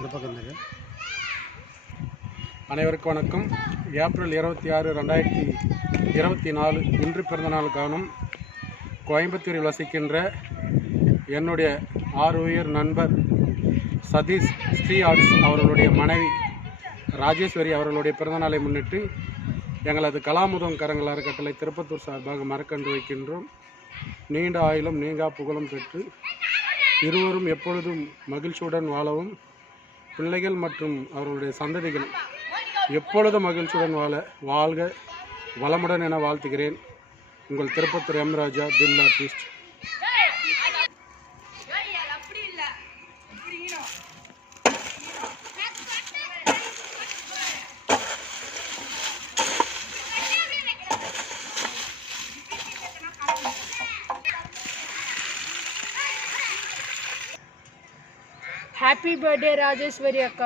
இந்த பக்கம் இருந்துங்க அனைவருக்கும் வணக்கம். ஏப்ரல் இருபத்தி ஆறு ரெண்டாயிரத்தி இருபத்தி நாலு இன்று பிறந்தநாள் காணும் கோயம்புத்தூரில் வசிக்கின்ற என்னுடைய ஆறு உயிர் நண்பர் சதீஷ் ஸ்ரீ ஆர்ட்ஸ் அவர்களுடைய மனைவி ராஜேஸ்வரி அவர்களுடைய பிறந்தநாளை முன்னிட்டு எங்களது கலாமுதம் கரங்கள் அறக்கட்டளை திருப்பத்தூர் சார்பாக மறக்கன்று வைக்கின்றோம். நீண்ட ஆயிலும் நீங்கா புகழும் பெற்று இருவரும் எப்பொழுதும் மகிழ்ச்சியுடன் வாழவும் பிள்ளைகள் மற்றும் அவர்களுடைய சந்ததிகள் எப்பொழுதும் மகிழ்ச்சியுடன் வாழ வாழ்க வளமுடன் என வாழ்த்துகிறேன். உங்கள் திருப்பத்தூர் எம். ராஜா தில் ஆர்டிஸ்ட் హ్యాపీ బర్త్డే రాజేశ్వరి అక్క